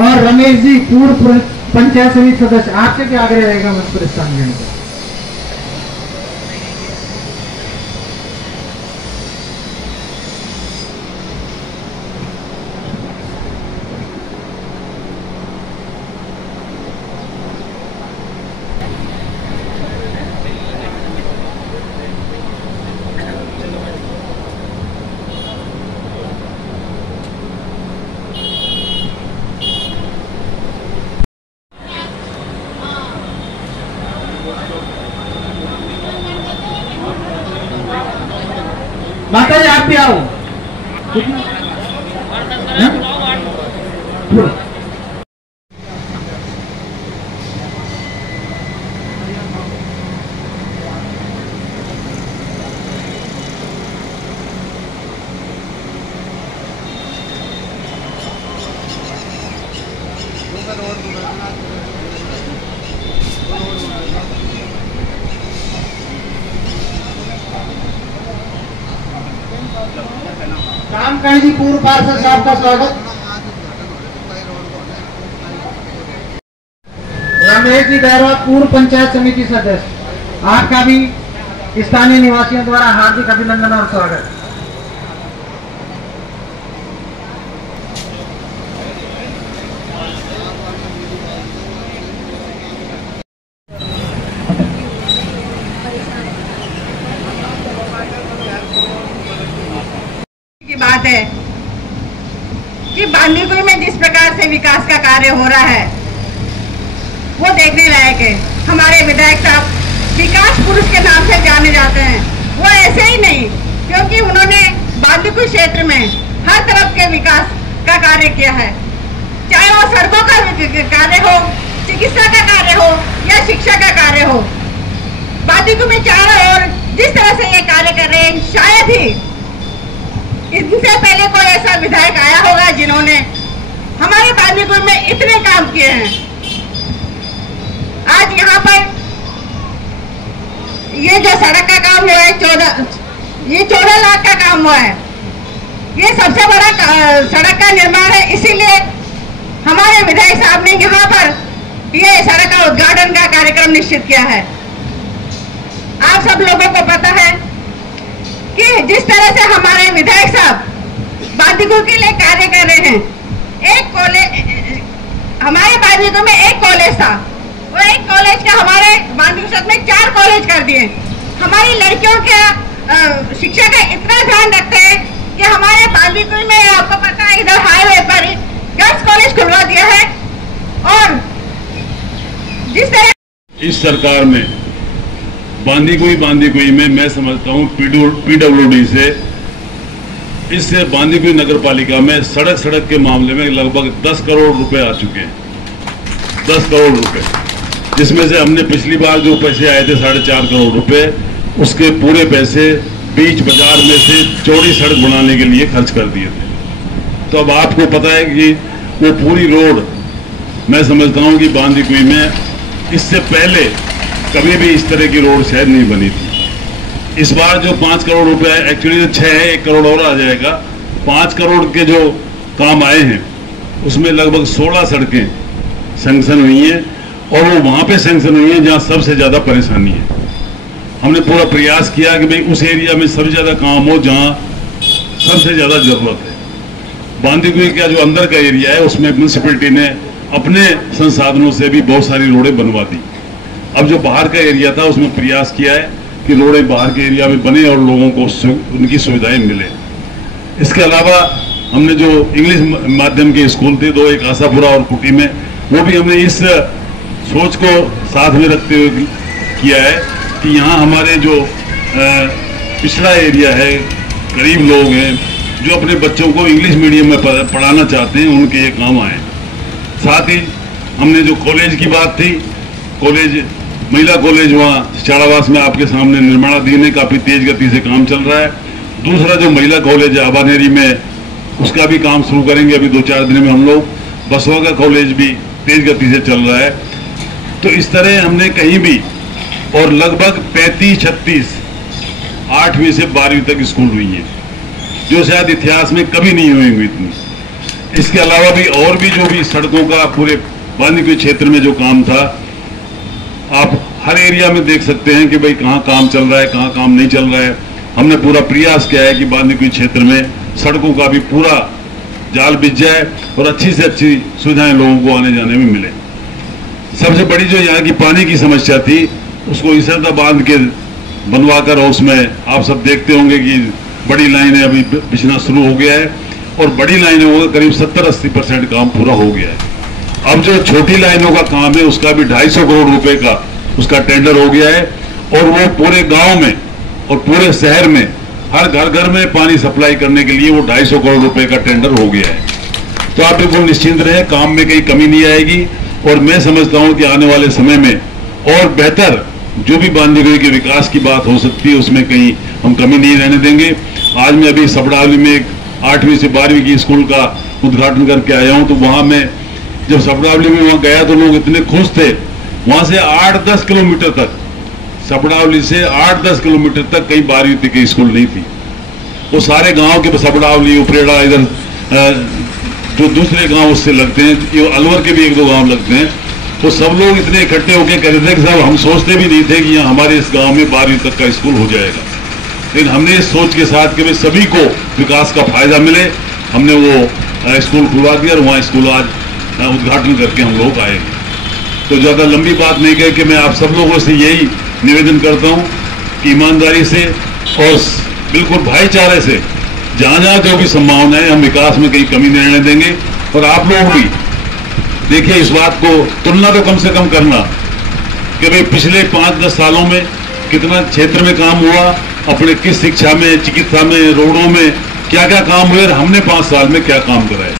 और रमेश जी, पूर्व पंचायत समिति सदस्य, आपसे क्या आग्रह रहेगा मंच पर स्थान लेने का? माता जी आप भी आओ। कामकाजी जी, पूर्व पार्षद साहब का स्वागत। रमेश जी बैरवा, पूर्व पंचायत समिति सदस्य, आपका भी स्थानीय निवासियों द्वारा हार्दिक अभिनंदन और स्वागत। बात है कि बांदीकुई में जिस प्रकार से विकास का कार्य हो रहा है वो देखने लायक है। हमारे विधायक साहब विकास पुरुष के नाम से जाने जाते हैं। वो ऐसे ही नहीं, क्योंकि उन्होंने बांदीकुई क्षेत्र में हर तरफ के विकास का कार्य किया है, चाहे वो सड़कों का कार्य हो, चिकित्सा का कार्य हो या शिक्षा का कार्य हो। बांदीकुई में चारों ओर जिस तरह से ये कार्य कर रहे हैं, शायद ही इनसे पहले कोई ऐसा विधायक आया होगा जिन्होंने हमारे बांदीकुई में इतने काम किए हैं। आज यहाँ पर ये जो सड़क का काम हुआ है, 14 लाख का काम हुआ है। ये सबसे बड़ा सड़क का निर्माण है, इसीलिए हमारे विधायक साहब ने यहाँ पर ये सड़क का उद्घाटन का कार्यक्रम निश्चित किया है। आप सब लोगों को पता है कि जिस तरह से हमारे विधायक साहब बांदीकुई के लिए कार्य कर रहे हैं। एक कॉलेज हमारे बांदीकुई में एक कॉलेज था, वो एक कॉलेज का हमारे बांदीकुई में 4 कॉलेज कर दिए। हमारी लड़कियों के शिक्षा का इतना ध्यान रखते हैं कि हमारे बांदीकुई में, आपको पता है, इधर हाईवे पर गर्ल्स कॉलेज खुलवा दिया है। और जिस तरह इस सरकार में बांदीकुई में मैं समझता हूँ पीडब्ल्यूडी से, इससे बांदीकुई नगर पालिका में सड़क के मामले में लगभग 10 करोड़ रुपए आ चुके हैं। 10 करोड़ रुपए, जिसमें से हमने पिछली बार जो पैसे आए थे 4.5 करोड़ रुपए, उसके पूरे पैसे बीच बाजार में से चौड़ी सड़क बनाने के लिए खर्च कर दिए थे। तो अब आपको पता है कि वो पूरी रोड, मैं समझता हूँ कि बांदीकुई में इससे पहले कभी भी इस तरह की रोड शायद नहीं बनी थी। इस बार जो 5 करोड़ रुपए है, एक्चुअली तो 6 है, 1 करोड़ और आ जाएगा। 5 करोड़ के जो काम आए हैं उसमें लगभग 16 सड़कें सैंक्शन हुई हैं, और वो वहाँ पे सैंक्शन हुई हैं जहाँ सबसे ज़्यादा परेशानी है। हमने पूरा प्रयास किया कि भाई उस एरिया में सबसे ज़्यादा काम हो जहाँ सबसे ज़्यादा ज़रूरत है। बांदीकुई का जो अंदर का एरिया है उसमें म्यूनसिपैलिटी ने अपने संसाधनों से भी बहुत सारी रोडें बनवा दी। अब जो बाहर का एरिया था उसमें प्रयास किया है कि रोडें बाहर के एरिया में बने और लोगों को उनकी सुविधाएं मिले। इसके अलावा हमने जो इंग्लिश माध्यम के स्कूल थे 2, एक आशापुरा और कुटी में, वो भी हमने इस सोच को साथ में रखते हुए किया है कि यहाँ हमारे जो पिछड़ा एरिया है, गरीब लोग हैं जो अपने बच्चों को इंग्लिश मीडियम में पढ़ाना चाहते हैं, उनके ये काम आए। साथ ही हमने जो कॉलेज की बात थी, कॉलेज महिला कॉलेज वहाँ चाड़ावास में आपके सामने निर्माणाधीन है, काफी तेज गति से काम चल रहा है। दूसरा जो महिला कॉलेज है आबानेरी में, उसका भी काम शुरू करेंगे अभी 2-4 दिन में हम लोग। बसवा का कॉलेज भी तेज गति से चल रहा है। तो इस तरह हमने कहीं भी, और लगभग 35-36 8वीं से 12वीं तक स्कूल हुई है, जो शायद इतिहास में कभी नहीं हुई हुई इतनी। इसके अलावा भी और भी जो भी सड़कों का पूरे बांदीकुई क्षेत्र में जो काम था, आप हर एरिया में देख सकते हैं कि भाई कहाँ काम चल रहा है, कहाँ काम नहीं चल रहा है। हमने पूरा प्रयास किया है कि बांदीकुई क्षेत्र में सड़कों का भी पूरा जाल बिछ जाए और अच्छी से अच्छी सुविधाएं लोगों को आने जाने में मिले। सबसे बड़ी जो यहाँ की पानी की समस्या थी, उसको इसरदा बांध के बनवाकर, उसमें आप सब देखते होंगे कि बड़ी लाइनें अभी बिछना शुरू हो गया है और बड़ी लाइनें होगा करीब 70-80% काम पूरा हो गया है। अब जो छोटी लाइनों का काम है उसका भी 250 करोड़ रुपए का उसका टेंडर हो गया है और वो पूरे गांव में और पूरे शहर में हर घर घर में पानी सप्लाई करने के लिए वो 250 करोड़ रुपए का टेंडर हो गया है। तो आप बिल्कुल निश्चिंत रहे, काम में कहीं कमी नहीं आएगी और मैं समझता हूं कि आने वाले समय में और बेहतर जो भी बांदीकुई के विकास की बात हो सकती है उसमें कहीं हम कमी नहीं रहने देंगे। आज मैं अभी सबड़ावली में एक 8वीं से 12वीं की स्कूल का उद्घाटन करके आया हूं। तो वहां में जब सबड़ावली में वहां गया तो लोग इतने खुश थे। वहां से 8-10 किलोमीटर तक, सबड़ावली से 8-10 किलोमीटर तक कहीं 12वीं तक की स्कूल नहीं थी। वो सारे गांव के सबड़ावली, उपरेड़ा, इधर जो दूसरे गांव उससे लगते हैं, ये अलवर के भी 1-2 गांव लगते हैं, तो सब लोग इतने इकट्ठे होकर कहते थे कि साहब हम सोचते भी नहीं थे कि यहाँ हमारे इस गांव में 12वीं तक का स्कूल हो जाएगा। लेकिन हमने इस सोच के साथ कि भाई सभी को विकास का फायदा मिले, हमने वो स्कूल खुलवा दिया और वहाँ स्कूल आज उद्घाटन करके हम लोग आए। तो ज्यादा लंबी बात नहीं कह के मैं आप सब लोगों से यही निवेदन करता हूँ कि ईमानदारी से और बिल्कुल भाईचारे से जहाँ जहाँ जो भी संभावना है हम विकास में कहीं कमी नहीं रहने देंगे। और आप लोग भी देखिए इस बात को तुलना तो कम से कम करना कि भाई पिछले 5-10 सालों में कितना क्षेत्र में काम हुआ, अपने किस शिक्षा में, चिकित्सा में, रोडों में क्या क्या काम हुए और हमने 5 साल में क्या काम करा है।